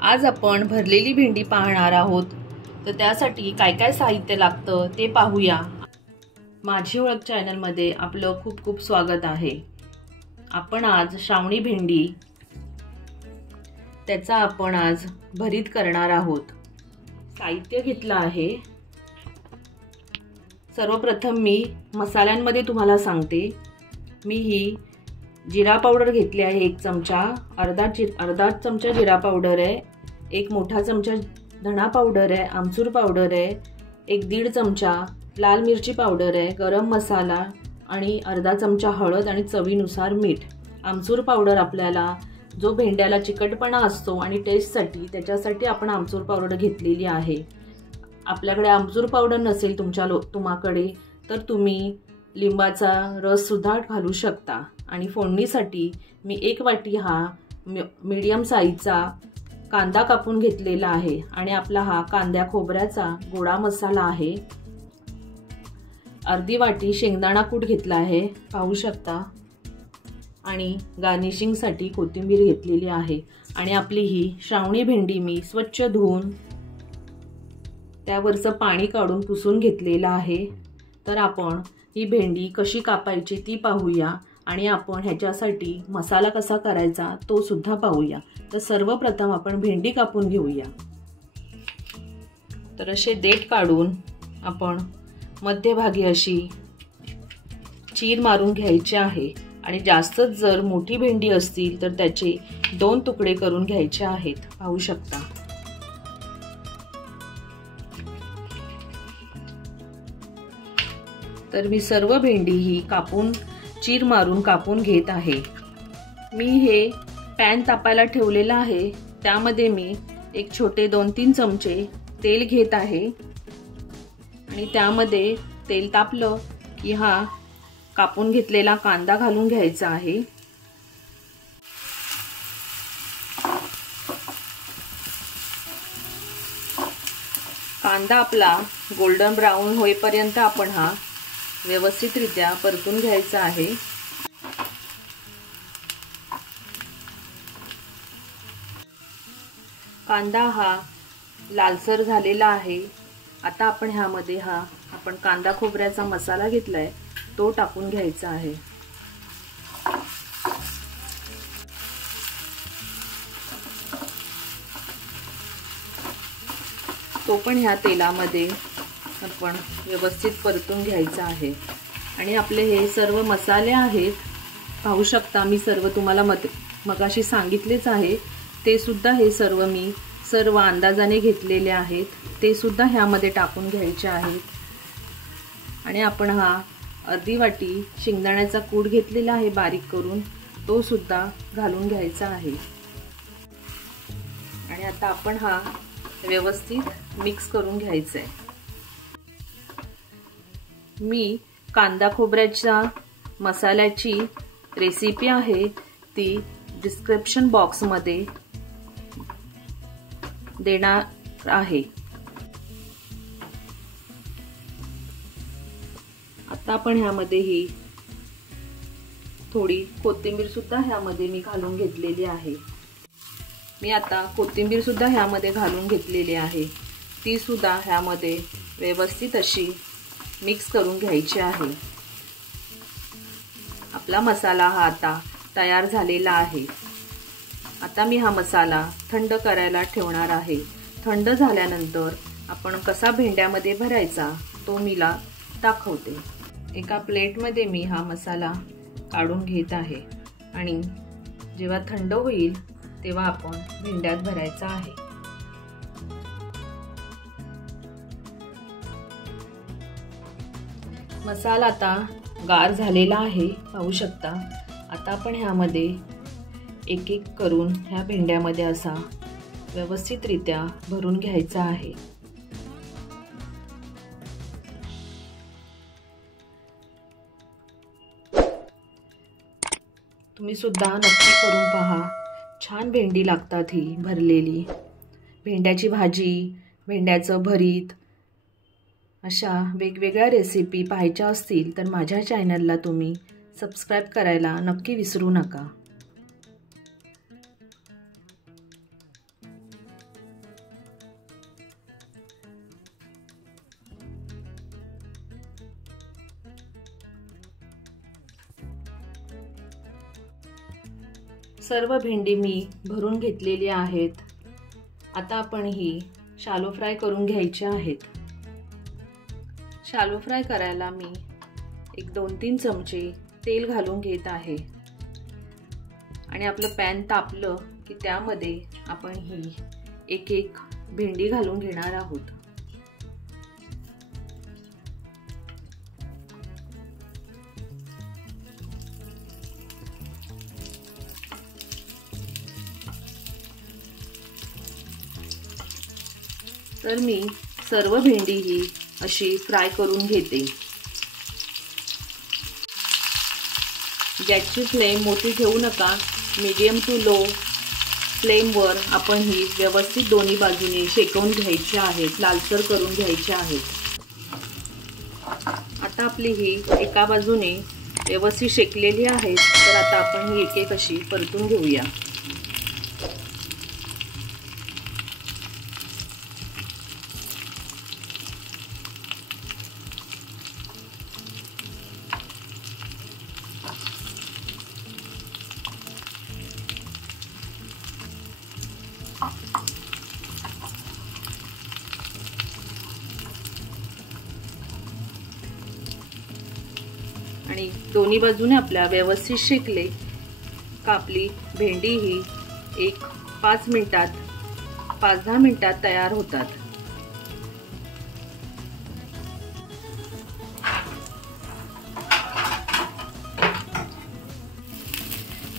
आज आपण भरलेली भेंडी पाहणार आहोत। तर त्यासाठी काय काय साहित्य लागतं ते पाहूया। माझी ओळख चॅनल मध्ये आपलं खूप खूप स्वागत आहे। आपण आज श्रावणी भेंडी त्याचा आपण आज भरीत करणार आहोत। साहित्य घेतलं आहे। सर्वप्रथम मी मसाल्यांमध्ये तुम्हाला सांगते। मी ही जीरा पावडर घेतली आहे 1 चमचा, अर्धा चमचा जीरा पावडर आहे, 1 मोठा चमचा धना पावडर आहे, आमचूर पावडर आहे, 1-1.5 चमचा लाल मिरची पावडर आहे, गरम मसाला आणि अर्धा चमचा हळद आणि चवीनुसार मीठ। आमचूर पावडर आपल्याला जो भेंड्याला चिकटपणा असतो आणि टेस्टसाठी त्याच्यासाठी आपण आमचूर पावडर घेतलेली आहे। आपल्याकडे आमचूर पावडर नसेल तुम्हाकडे तर तुम्ही लिंबाचा रस सुद्धा घालू शकता। आणि फोडणीसाठी मी 1 वाटी हा मीडियम साईजचा कांदा कापून घेतलेला आहे आणि आपला हा कांद्या खोबऱ्याचा गोडा मसाला आहे। अर्धी वाटी शेंगदाणा कूट घेतला आहे, पाहू शकता। आणि गार्निशिंगसाठी कोथिंबीर घेतलेली आहे। आणि आपली ही श्रावणी भेंडी मी स्वच्छ धुवून त्यावरचं पाणी काढून पुसून घेतलेलं आहे। तर आपण ही भेंडी कशी कापायची ती पाहूया आणि आपण ह्याच्यासाठी मसाला कसा करायचा तो सुद्धा पाहूया। तर सर्वप्रथम आपण भेंडी कापून घेऊया। तर असे देठ काढून आपण मध्यभागी अशी चीर मारून घ्यायची आहे आणि जास्तच जर मोठी भेंडी असतील तर त्याचे 2 तुकडे करून घ्यायचे आहेत, पाहू शकता। तर मी सर्व भेंडी ही चीर मारून कापून घेत आहे। मी हे पॅन तापायला ठेवलेला आहे, त्यामध्ये मी एक छोटे 2-3 चमचे तेल घेत आहे आणि त्यामध्ये तेल तापलं की हा कापून घेतलेला कांदा घालून घ्यायचा आहे। कांदा आपला गोल्डन ब्राऊन होईपर्यंत आपण हा व्यवस्थितरित्या परतून घ्यायचा आहे। कांदा हा लालसर झालेला आहे। आता आपण ह्यामध्ये आपण कांदा खोबऱ्याचा मसाला घेतलाय तो टाकून घ्यायचा आहे। तो पण ह्या तेलामध्ये आपण व्यवस्थित परतून घ्यायचा आहे। आणि आपले हे सर्व मसाले आहेत, पाहू शकता। मी सर्व तुम्हाला मगाशी सांगितलेच आहे, ते सुद्धा हे सर्व मी अंदाजाने घेतलेले आहेत, ते सुद्धा ह्यामध्ये टाकून घ्यायचे आहेत। आणि आपण हा अर्धी वाटी शेंगदाण्याचा कूट घेतलेला आहे बारीक करून, तो सुद्धा घालून घ्यायचा आहे। आणि आता आपण हा व्यवस्थित मिक्स करून घ्यायचा आहे। मी कांदा खोबऱ्याच्या मसाल्याची रेसिपी आहे ती डिस्क्रिप्शन बॉक्समध्ये देणार आहे। आता आपण ह्यामध्ये ही थोडी कोथिंबीर सुद्धा ह्यामध्ये मी घालून घेतलेली आहे। मी आता कोथिंबीर सुद्धा ह्यामध्ये घालून घेतलेली आहे, ती सुद्धा ह्यामध्ये व्यवस्थित अशी मिक्स करून घ्यायची आहे। आपला मसाला हा आता तयार झालेला आहे। आता मी हा मसाला थंड करायला ठेवणार आहे। थंड झाल्यानंतर आपण कसा भेंड्यामध्ये भरायचा तो मी दाखवते। एका प्लेटमध्ये मी हा मसाला काढून घेत आहे आणि जेव्हा थंड होईल तेव्हा आपण भेंड्यात भरायचा आहे। मसाला आता गार झालेला आहे, पाहू शकता। आता आपण ह्यामध्ये एक करून ह्या भेंड्यामध्ये असा व्यवस्थितरित्या भरून घ्यायचा आहे। तुम्ही सुद्धा नक्की करून पहा, छान भेंडी लागतात ही भरलेली। भेंड्याची भाजी, भेंड्याचं भरीत, अशा वेगवेगळ्या रेसिपी पाहायच्या असतील तर माझ्या चॅनलला तुम्ही सबस्क्राइब करायला नक्की विसरू नका। सर्व भेंडी मी भरून घेतलेली आहेत. आता आपण ही शालो फ्राय करून घ्यायची आहेत. शालो फ्राय करायला मी एक 2-3 चमचे तेल घालून घेत आहे आणि आपलं पॅन तापलं की त्यामध्ये आपण ही एक भेंडी घालून घेणार आहोत. तर मी सर्व भेंडी ही अशी फ्राय करून घेते. गॅसची फ्लेम मोठी ठेवू नका, मीडियम टू लो फ्लेमवर आपण ही व्यवस्थित दोन्ही बाजूने शेकवून घ्यायची आहेत, लालसर करून घ्यायची आहेत. आता आपली ही एका बाजूने व्यवस्थित शेकलेली आहे, तर आता आपण ही एक अशी परतून घेऊया. आणि दोन्ही बाजूने आपल्या व्यवस्थित शेकले का आपली भेंडी ही 5-10 मिनिटात तयार होतात.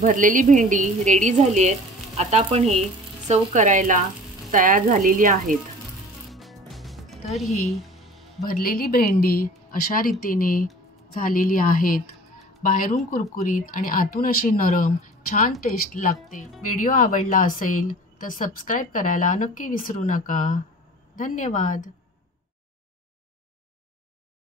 भरलेली भेंडी रेडी झाली आहे. आता आपण ही सर्व करायला तयार झालेली आहेत. तर ही भरलेली भेंडी अशा रीतीने झालेली आहेत. बाहेरून कुरकुरीत आणि आतून अशी नरम छान टेस्ट लागते. व्हिडिओ आवडला असेल तर सबस्क्राईब करायला नक्की विसरू नका. धन्यवाद.